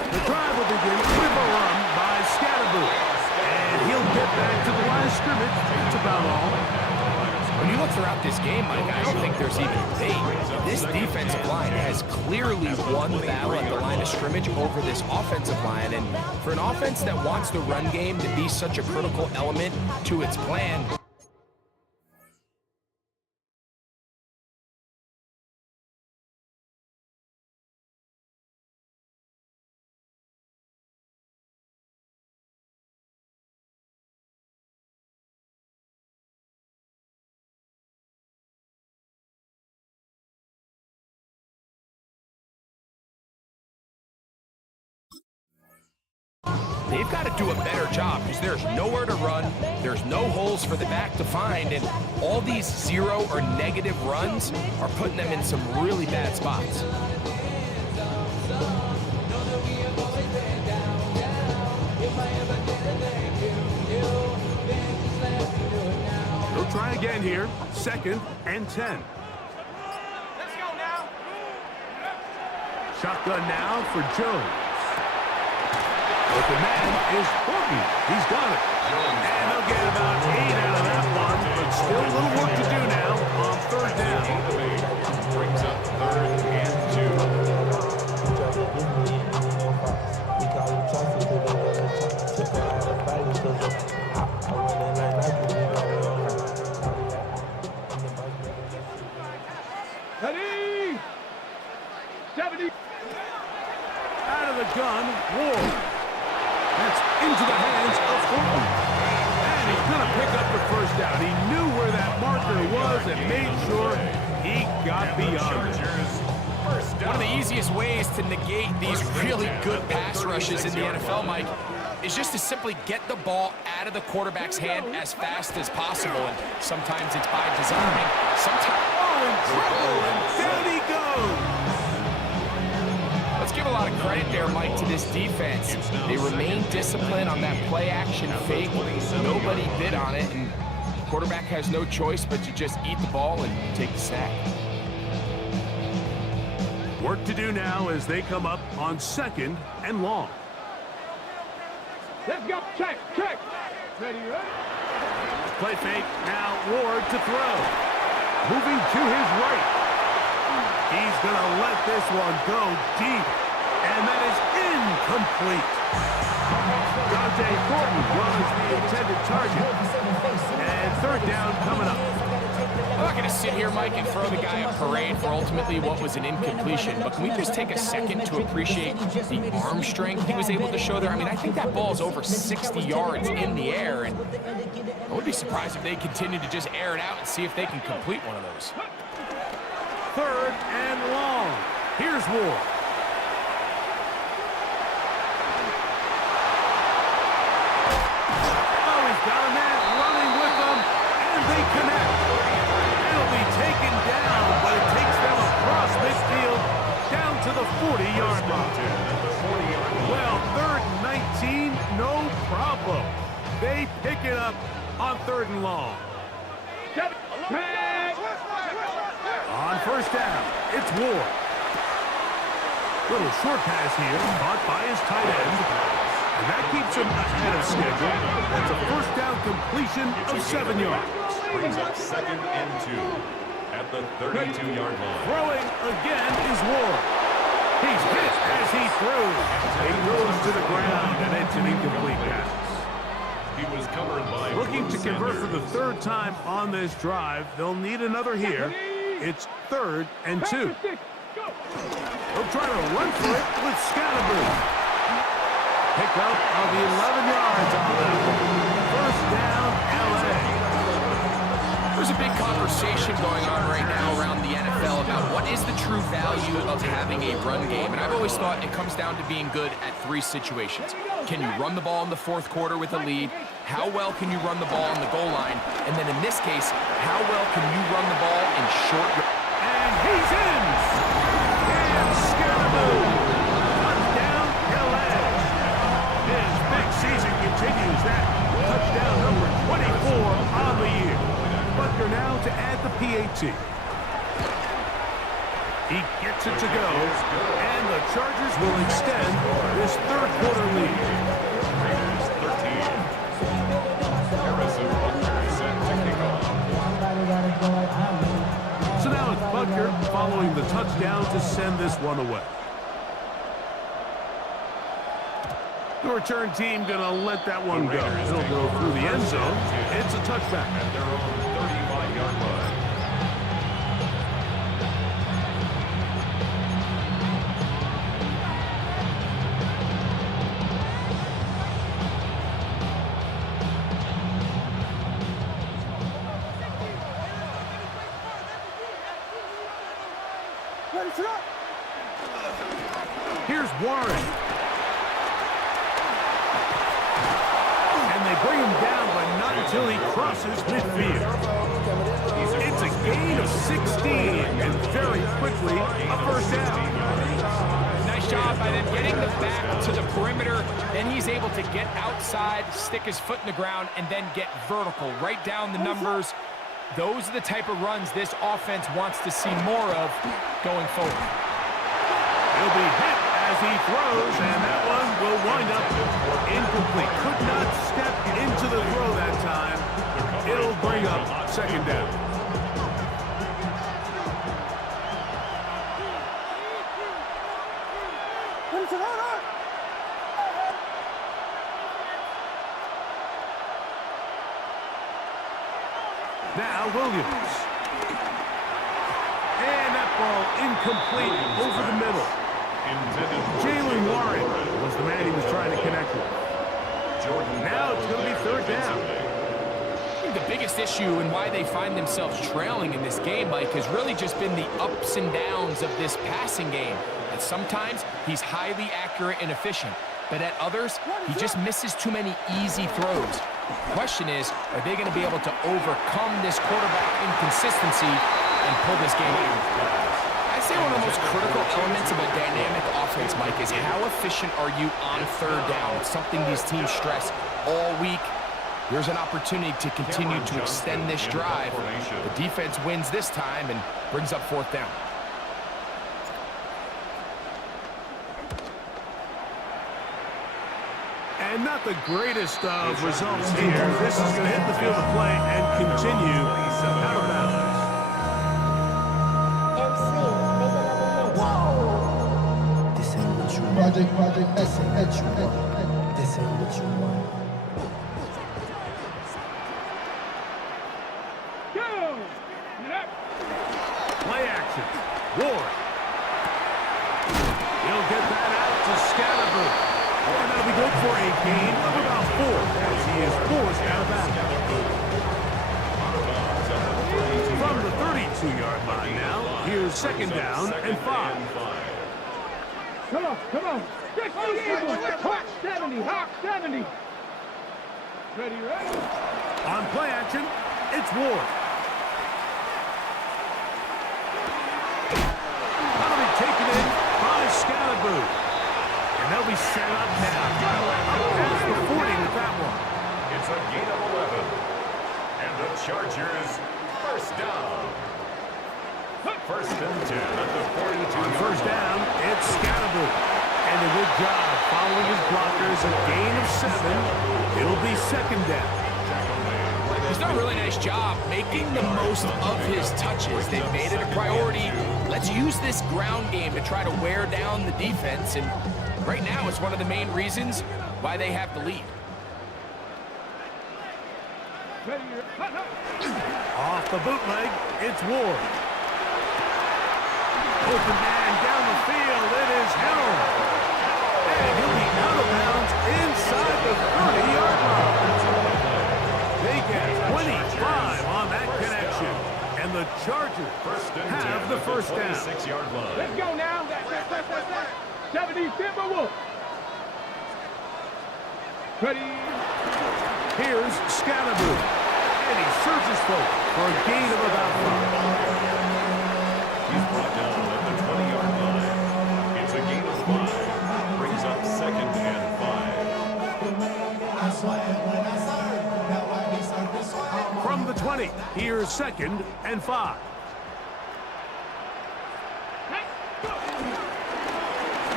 The drive will begin with a run by Scatterboot. And he'll get back to the line of scrimmage. That's about all. When you look throughout this game, Mike, I don't think there's even debate. This defensive line has clearly won the battle at the line of scrimmage over this offensive line. And for an offense that wants the run game to be such a critical element to its plan, they've got to do a better job because there's nowhere to run, there's no holes for the back to find, and all these 0 or negative runs are putting them in some really bad spots. They'll try again here, 2nd and 10. Let's go now. Shotgun now for Jones. But the man is Horton. He's got it. And they'll get about 8 out of that one, but still a little work to do now on 3rd down. Brings up 3rd and 2. Ready? 70. Out of the gun, Ward. That's into the hands of Horton. And he's going to pick up the 1st down. He knew where that marker was and made sure he got beyond it. One of the easiest ways to negate these really good pass rushes in the NFL, Mike, is just to simply get the ball out of the quarterback's hand as fast as possible. And sometimes it's by design. Sometimes, Oh, in trouble, and down he goes. let's give a lot of of credit there, Mike, to this defense. They remain disciplined on that play-action fake. Nobody bid on it, and the quarterback has no choice but to just eat the ball and take the sack. Work to do now as they come up on 2nd and long. Let's go. Check. Ready. Play fake. Now Ward to throw. Moving to his right. He's going to let this one go deep. And that is incomplete. Dante Thornton was the intended target. And 3rd down coming up. I'm not going to sit here, Mike, and throw the guy a parade for ultimately what was an incompletion, but can we just take a second to appreciate the arm strength he was able to show there? I mean, I think that ball is over 60 yards in the air, and I would be surprised if they continue to just air it out and see if they can complete one of those. 3rd and long. Here's Ward. Oh, he's got a man running with them, and they connect. It'll be taken down, but it takes them across midfield down to the 40-yard line. Well, 3rd and 19, no problem. They pick it up on 3rd and long. On 1st down, it's Ward. Little short pass here, caught by his tight end. And that keeps him ahead of schedule. That's a 1st down completion of 7 yards. Brings up 2nd and 2 at the 32-yard line. Throwing again is Ward. He's hit as he throws. He goes to the ground, and it's an incomplete pass. He was covered by Looking to convert for the 3rd time on this drive. They'll need another here. It's 3rd and 2. They'll try to run for it with Scatterboo. Pick up of 11 yards on that. 1st down, LA. There's a big conversation going on right now around the NFL about what is the true value of having a run game. And I've always thought it comes down to being good at 3 situations. Can you run the ball in the 4th quarter with a lead? How well can you run the ball on the goal line? And then in this case, how well can you run the ball in short? And he's in! And Scatterboo! Touchdown, LA! His big season continues. That touchdown number 24 on the year. Butker now to add the PAT. He gets it to go, and the Chargers will extend this 3rd quarter lead. Raiders 13. Harrison Butker is set to kick off. So now it's Butker following the touchdown to send this one away. The return team going to let that one go. It'll go through the end zone. It's a touchback. At their own 35-yard line. Here's Warren. And they bring him down, but not until he crosses midfield. It's a gain of 16, and very quickly, a 1st down. Nice job by them getting the back to the perimeter. Then he's able to get outside, stick his foot in the ground, and then get vertical. Right down the numbers. Those are the type of runs this offense wants to see more of going forward. He'll be hit as he throws, and that one will wind up incomplete. Could not step into the throw that time. It'll bring up 2nd down. Now Williams. And that ball incomplete over the middle. Jalen Warren was the man he was trying to connect with. Now it's going to be 3rd down. I think the biggest issue and why they find themselves trailing in this game, Mike, has really just been the ups and downs of this passing game. And sometimes he's highly accurate and efficient, but at others, he just misses too many easy throws. The question is, are they going to be able to overcome this quarterback inconsistency and pull this game out? I say one of the most critical elements of a dynamic offense, Mike, is how efficient are you on third down? It's something these teams stress all week. Here's an opportunity to continue to extend this drive. The defense wins this time and brings up fourth down. And not the greatest of results here. This is going to hit the field of play and continue out of bounds. This ain't what you want. Project, this ain't what you want. This ain't what you want. Go! Play action. Ward. He'll get that out to Scalaboo. And that'll be good for a gain of about 4 as he is forced out of bounds. From the 32-yard line now, here's second down and 5. Come on. 60 Eagles. Hawk 70. Hawk 70. Ready? On play action, it's Ward. That'll be taken in by Scalaboo. And they'll be set up now. Past the 40 with that one. It's a gain of 11. And the Chargers first down. First and 10 at the 42. On first down, it's Scalaboo. And a good job following his blockers. A gain of 7. It'll be second down. He's done a really nice job making the most of his touches. They've made it a priority. Let's use this ground game to try to wear down the defense. And right now, it's one of the main reasons why they have the lead. Off the bootleg, it's Ward. Open man down the field, it is Helm. And he'll be out of bounds inside the 30-yard line. They get 25 on that connection. And the Chargers have the first down. 6-yard line. Let's go now. 70 Timberwolves. Ready? Here's Scalaboo. And he surges forward for a gain of about 5. He's brought down at the 20-yard line. It's a gain of 5. Brings up second and 5. From the 20, here's second and 5.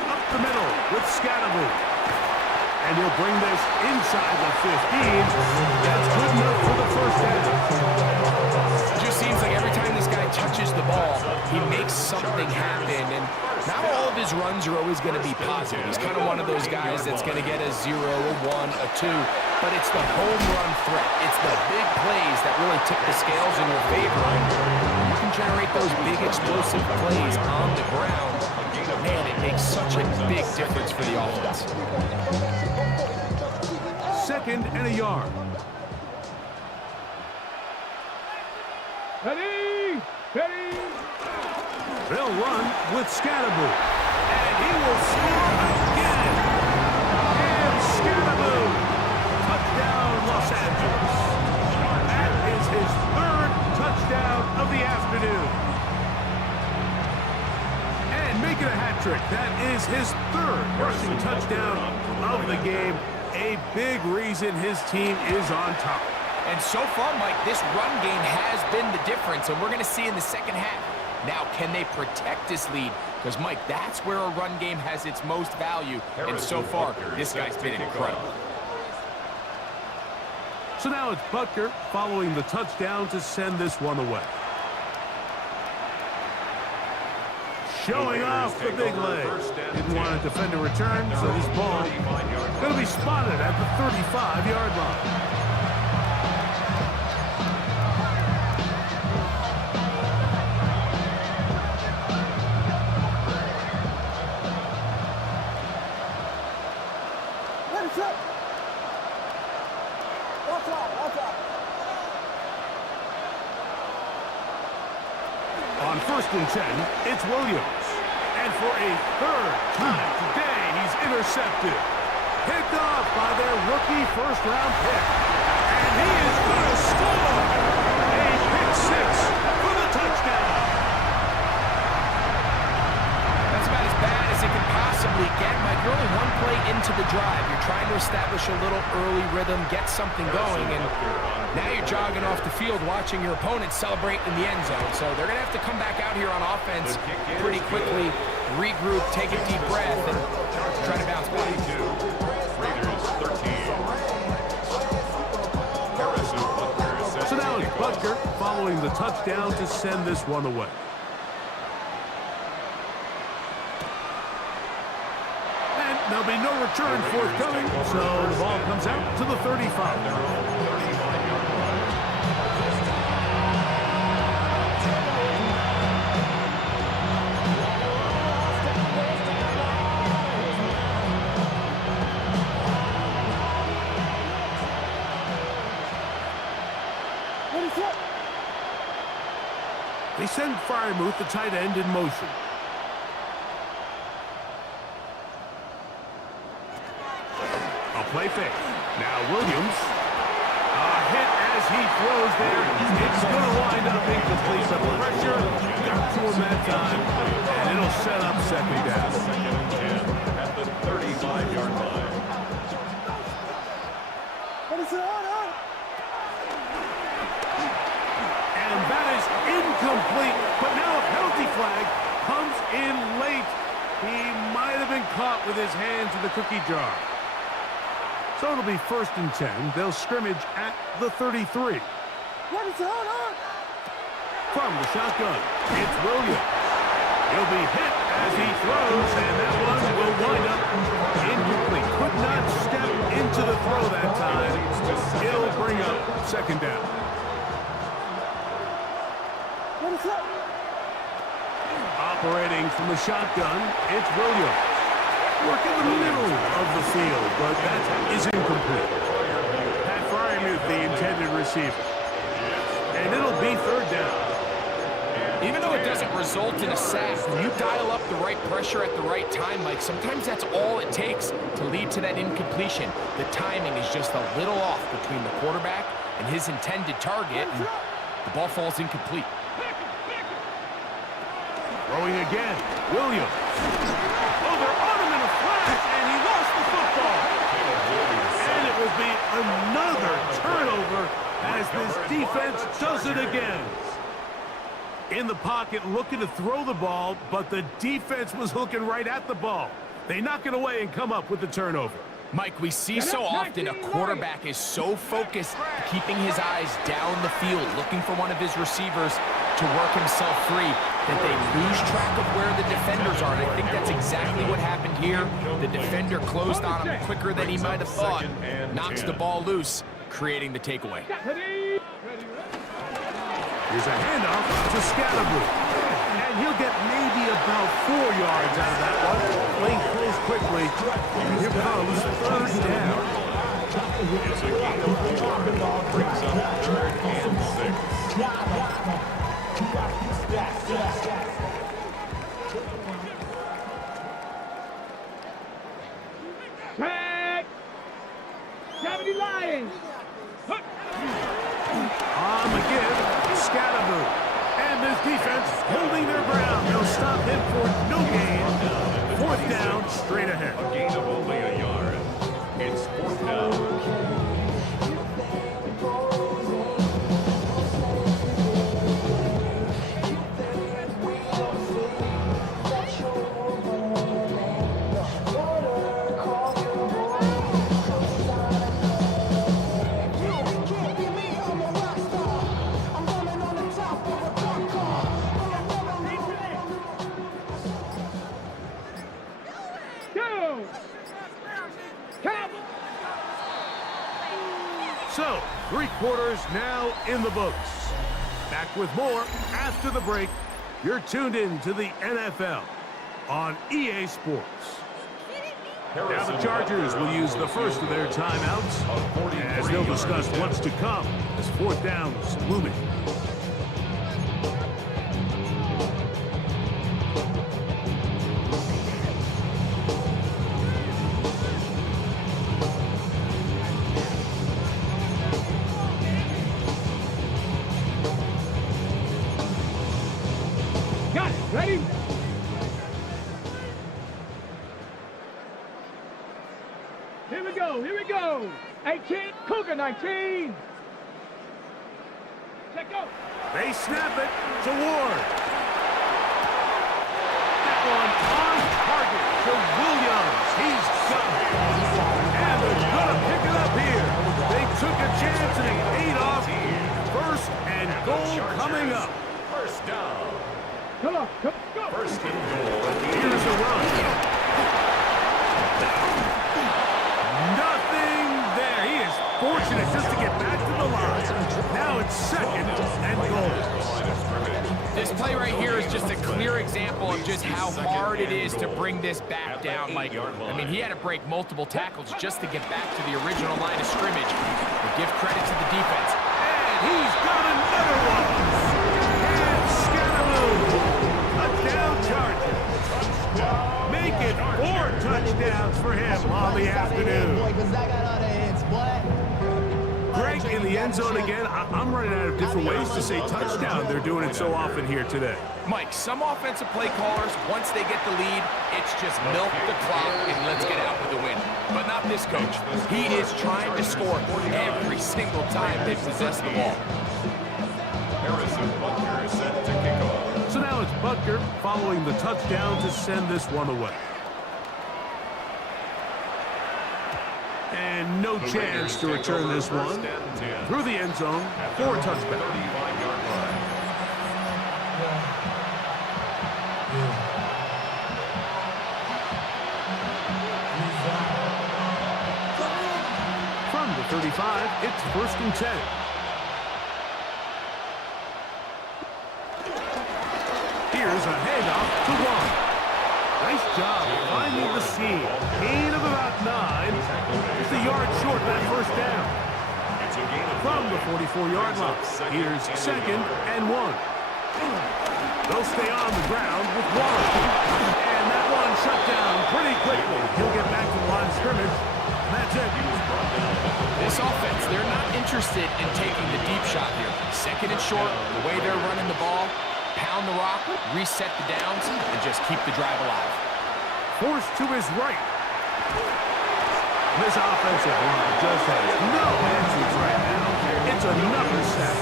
Up the middle with Scalaboo. And he'll bring this inside the 15. That's good enough for the first down. It just seems like every time this guy touches the ball, he makes something happen. And not all of his runs are always going to be positive. He's kind of one of those guys that's going to get a 0, a 1, a 2. But it's the home run threat. It's the big plays that really tip the scales in your favor. You can generate those big explosive plays on the ground. Man, it makes such a big difference for the offense. Second and a yard. Ready? They'll run with Scalaboo. And he will score again. And Scalaboo. Touchdown, Los Angeles. That is his 3rd touchdown of the afternoon. And making a hat trick. That is his 3rd rushing touchdown of the game. A big reason his team is on top. And so far, Mike, this run game has been the difference, and we're going to see in the second half. Now, can they protect this lead? Because, Mike, that's where a run game has its most value, and so far, this guy's been incredible. So now it's Butker following the touchdown to send this one away. Showing off the big leg. Didn't want to defend a return, so this ball going to be spotted at the 35-yard line. On first and 10, it's Williams. And for a 3rd time today, he's intercepted. Picked off by their rookie first-round pick. And he is going to score! A pick 6 for the touchdown. probably get, Mike, you're only one play into the drive. You're trying to establish a little early rhythm, get something going, and now you're jogging off the field watching your opponent celebrate in the end zone. So they're going to have to come back out here on offense pretty quickly, regroup, take a deep breath, and try to bounce back. Raiders 13. So now it's Butker following the touchdown to send this one away. And there'll be no return forthcoming, so the ball comes out to the 35. They send Fryermuth, the tight end, in motion. A play fake. Now Williams. A hit as he throws there. It's going to wind up incomplete. The pressure got to him that time, and it'll set up second down. Second and 10 at the 35-yard line. And that is incomplete. But now a penalty flag comes in late. He might have been caught with his hands in the cookie jar. So it'll be 1st and 10. They'll scrimmage at the 33. From the shotgun, it's Williams. He'll be hit as he throws, and that one will wind up incomplete. Could not step into the throw that time. It'll bring up second down. Operating from the shotgun, it's Williams. Work in the middle of the field, but that is incomplete. Pat Fryermuth, the intended receiver. And it'll be 3rd down. Even though it doesn't result in a sack, when you dial up the right pressure at the right time, Mike, sometimes that's all it takes to lead to that incompletion. The timing is just a little off between the quarterback and his intended target, and the ball falls incomplete. Throwing again, Williams. Oh, they're on him in a flash, and he lost the football. And it will be another turnover as this defense does it again. In the pocket, looking to throw the ball, but the defense was looking right at the ball. They knock it away and come up with the turnover. Mike, we see so often a quarterback is so focused, keeping his eyes down the field, looking for one of his receivers to work himself free, that they lose track of where the defenders are. And I think that's exactly what happened here. The defender closed on him quicker than he might have thought, knocks the ball loose, creating the takeaway. Here's a handoff to Scatterboo. And he'll get maybe about 4 yards out of that one. Lane closed quickly. And here comes 3rd down. It's a gain of 4. Brings up 3rd and 6. Tag! 70 Lions! On again, Scatterboo. And this defense holding their ground. They'll stop him for no gain. 4th down, straight ahead. A gain of only a yard. It's 4th down. So, 3 quarters now in the books. Back with more after the break. You're tuned in to the NFL on EA Sports. Now the Chargers will use the first of their timeouts as they'll discuss what's to come as 4th down's looming. Got it. Ready? Here we go. 18, Cougar 19. Check go. They snap it to Ward. That one on target to Williams. He's got it. And they're going to pick it up here. They took a chance and it paid off. First and goal coming up. First down. Come on, go. First and goal. Here's a run. Nothing there. He is fortunate just to get back to the line. Now it's second and goal. This play right here is just a clear example of just how hard it is to bring this back down, Mike. I mean, he had to break multiple tackles just to get back to the original line of scrimmage. But give credit to the defense. And he's got another one. And Scanaloo. Touchdown Chargers. Make it 4 touchdowns for him on the afternoon. Greg in the end zone again. I'm running out of different ways to say touchdown. They're doing it so often here today. Mike, some offensive play callers, once they get the lead, it's just milk the clock and let's get out with the win. But not this coach. He is trying to score every single time they possess the ball. Harrison Butker is set to kick off. So now it's Butker following the touchdown to send this one away. And no chance to return this one through the end zone for a touchback. 35-yard line. From the 35, it's first and 10. Here's a handoff to Ward. Nice job finding the seam. Gain of about 9. Just a yard short of that first down. It's a gain of From the 44-yard line, here's second and 1. They'll stay on the ground with Ward. And that one shut down pretty quickly. He'll get back to the line of scrimmage. That's it. This offense, they're not interested in taking the deep shot here. Second and short, the way they're running the ball, pound the rock, reset the downs, and just keep the drive alive. Forced to his right. This offensive line just has no answers right now. It's another sack.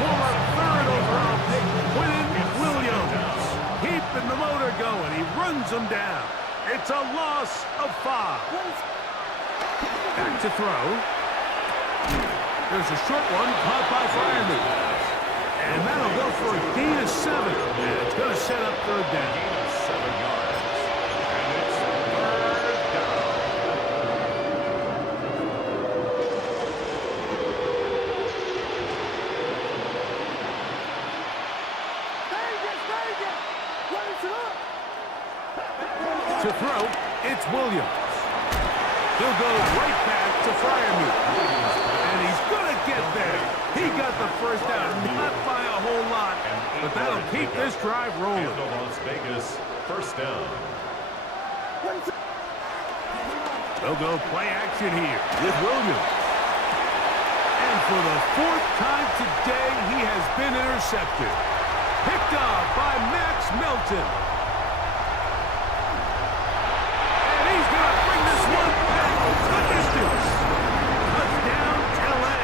Former third overall pick, Quinn Williams. Keeping the motor going. He runs them down. It's a loss of 5. Back to throw. There's a short one caught by Fireman. And that'll go for a gain of 7. And it's going to set up third down. 7 yards. And it's third down. To throw, it's Williams. He'll go right back to Fireman. And he's going to get there. He got the first down, not by a whole lot, but that'll keep this drive rolling. And the Las Vegas first down. They'll go play action here with Williams. And for the 4th time today, he has been intercepted. Picked off by Max Melton. And he's going to bring this one back the distance. Touchdown, LA.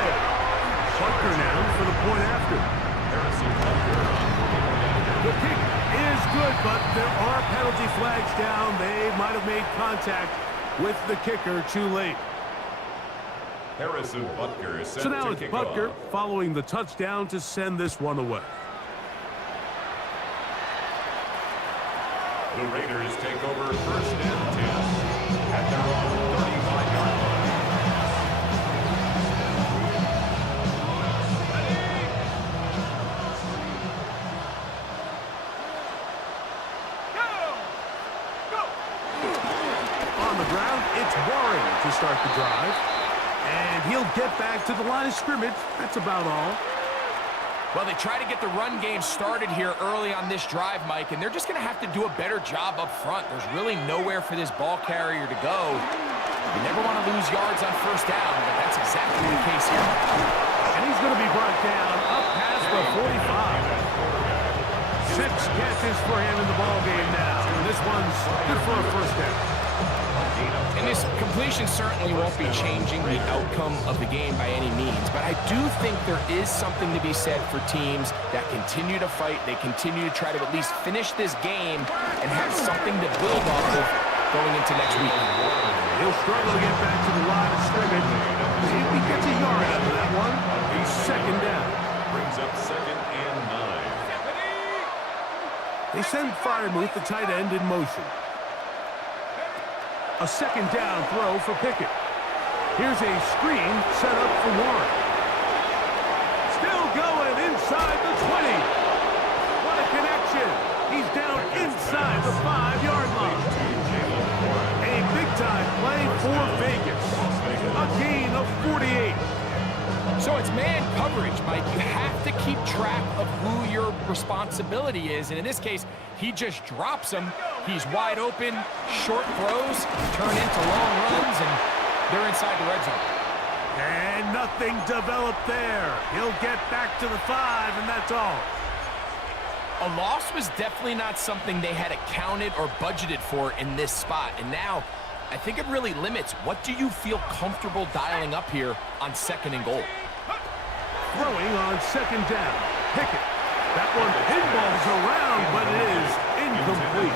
Butker now for the point after. Harrison Butker. The kick is good, but there are penalty flags down. They might have made contact with the kicker too late. Harrison Butker is set So now to it's kick Butker off. following the touchdown to send this one away. The Raiders take over first and 10 at their own 35-yard line. On the ground, it's Warren to start the drive. And he'll get back to the line of scrimmage. That's about all. Well, they try to get the run game started here early on this drive, Mike, and they're just going to have to do a better job up front. There's really nowhere for this ball carrier to go. You never want to lose yards on first down, but that's exactly the case here. And he's going to be brought down up past the 45. 6 catches for him in the ball game now. And this one's good for a first down. And this completion certainly won't be changing the outcome of the game by any means, but I do think there is something to be said for teams that continue to fight. They continue to try to at least finish this game and have something to build off of going into next week. He'll struggle to get back to the line of scrimmage. See if he gets a yard out of that one. He's second down. Brings up 2nd and 9. They send Freiermuth, the tight end, in motion. A second down throw for Pickett. Here's a screen set up for Warren. Still going inside the 20. What a connection. He's down inside the 5-yard line. A big-time play for Vegas. A gain of 48. So it's man coverage, Mike. You have to keep track of who your responsibility is. And in this case, he just drops him. He's wide open, short throws, turn into long runs, and they're inside the red zone. And nothing developed there. He'll get back to the 5, and that's all. A loss was definitely not something they had accounted or budgeted for in this spot. And now, I think it really limits what do you feel comfortable dialing up here on 2nd and goal. Throwing on 2nd down. Pickett. That one pinballs around, but it is incomplete.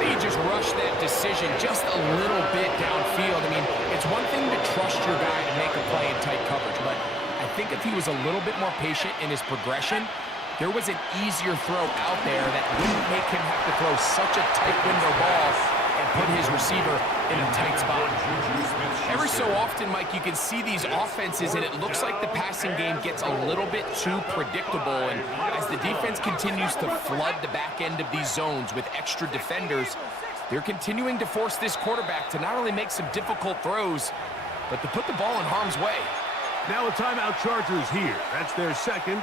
He just rushed that decision just a little bit downfield. I mean, it's one thing to trust your guy to make a play in tight coverage, but I think if he was a little bit more patient in his progression, there was an easier throw out there that wouldn't make him have to throw such a tight window ball and put his receiver in a tight spot. Every so often, Mike, you can see these offenses, and it looks like the passing game gets a little bit too predictable. And as the defense continues to flood the back end of these zones with extra defenders, they're continuing to force this quarterback to not only make some difficult throws, but to put the ball in harm's way. Now a timeout Chargers here. That's their second,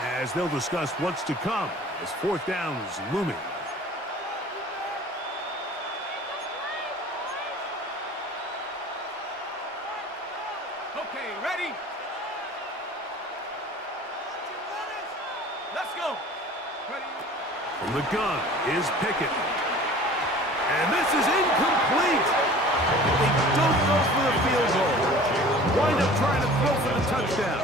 as they'll discuss what's to come as 4th down is looming. Okay, ready? Let's go. Ready? From the gun is Pickett. And this is incomplete. They don't go for the field goal. Wind up trying to throw for the touchdown.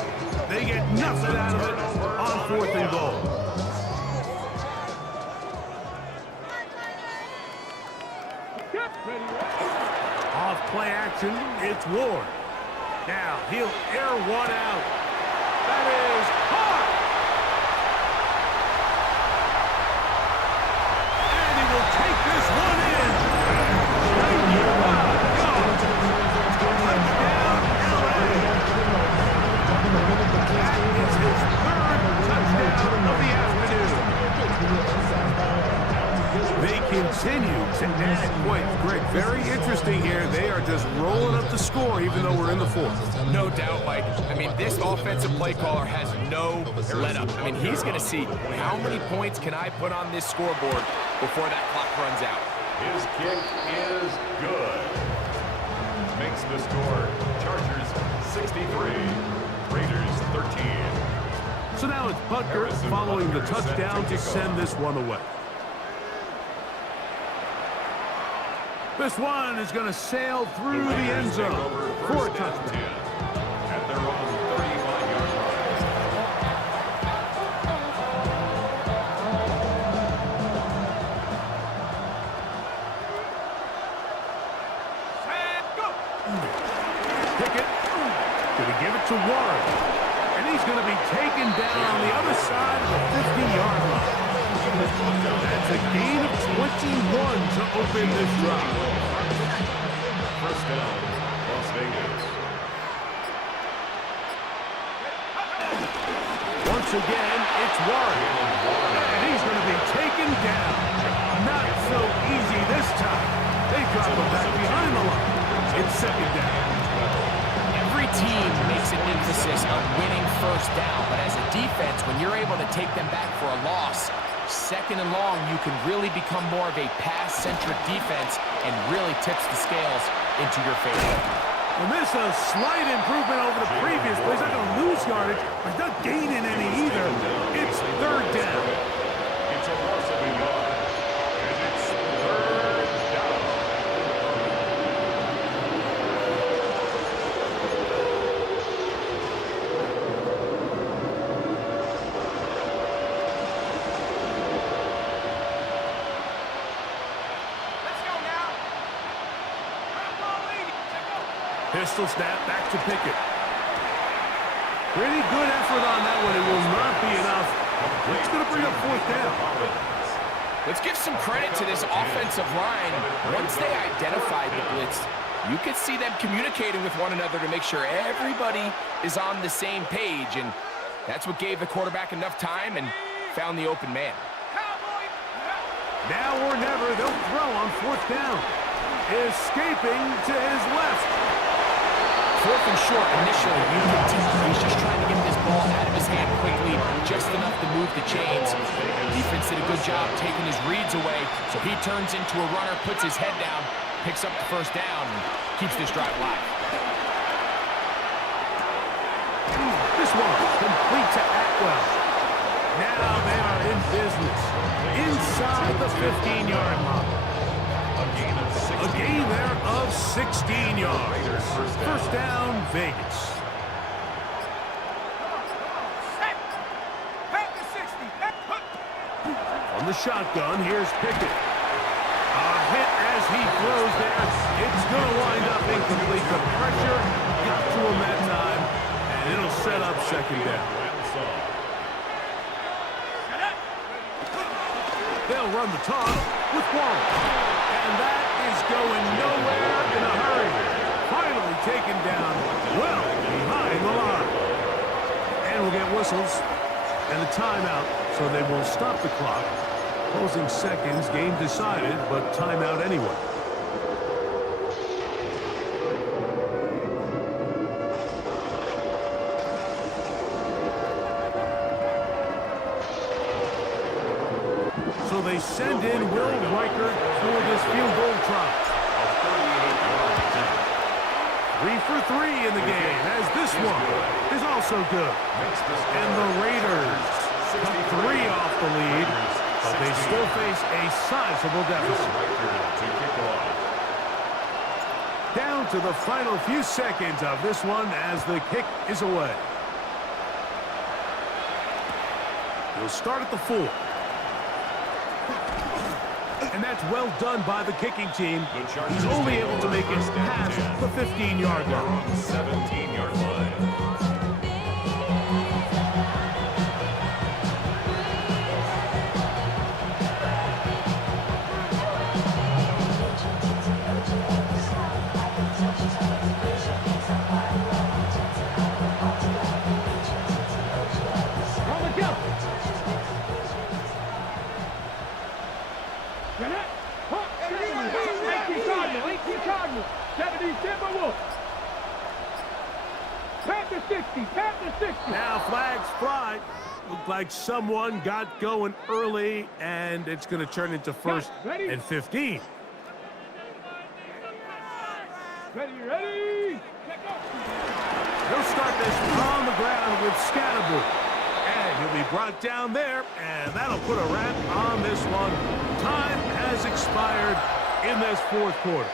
They get nothing out of it on 4th and goal. Off play action, it's Ward. Now he'll air one out. That is hard. And he will take this one in. 95 yards. Touchdown, LA. That is his 3rd touchdown of the afternoon. They continue to add points. Greg, very interesting here. They are just rolling up the score even though we're in the 4th. No doubt, Mike. I mean, this offensive play caller has no let up. I mean, he's going to see how many points can I put on this scoreboard before that clock runs out. His kick is good. Makes the score Chargers 63, Raiders 13. So now it's Butker following the touchdown to send this one away. This one is going to sail through the end zone for a touchdown. At their own 35-yard line. Pickett going to give it to Warren. And he's going to be taken down on the other side of the 50-yard line. That's a gain of 21 to open this drive. 1st down, Las Vegas. Once again, it's Warren. And he's going to be taken down. Not so easy this time. They drop him back behind the line. It's 2nd down. Every team makes an emphasis on winning 1st down, but as a defense, when you're able to take them back for a loss, 2nd and long, you can really become more of a pass-centric defense and really tips the scales into your favor. And this is a slight improvement over the previous play. He's not going to lose yardage, but he's not gaining any either. It's 3rd down. It's a loss of 1, and it's 3rd down. Pistol snap back to Pickett. Pretty good effort on that one. It will not be enough. It's going to bring up fourth down. Let's give some credit to this offensive line. Once they identified the blitz, you could see them communicating with one another to make sure everybody is on the same page, and that's what gave the quarterback enough time and found the open man. Now or never, they'll throw on fourth down. Escaping to his left. Fourth and short initially, you can tell he's just trying to get this ball out of his hand quickly, just enough to move the chains. Defense did a good job taking his reads away, so he turns into a runner, puts his head down, picks up the first down, and keeps this drive alive. This one complete to Atwell. Now they are in business. Inside the 15-yard line. A gain there of 16 yards. First down, Vegas. On the shotgun, here's Pickett. A hit as he throws there. It's going to wind up incomplete. The pressure got to him that time, and it'll set up second down. They'll run the toss with Wallace. And that is going nowhere in a hurry. Finally taken down well behind the line. And we'll get whistles and a timeout, so they will stop the clock. Closing seconds, game decided, but timeout anyway. So they send in Will Riker for this field goal try. 3 for 3 in the game, as this one is also good. And the Raiders cut 3 off the lead, but they still face a sizable deficit. Down to the final few seconds of this one as the kick is away. He'll start at the 4. And that's well done by the kicking team. He's only able to make it past the 15-yard line. 17-yard line. Now flags fly. Looked like someone got going early, and it's going to turn into first and 15. Ready? He'll start this on the ground with Scatterboo. And he'll be brought down there, and that'll put a wrap on this one. Time has expired in this fourth quarter.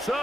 So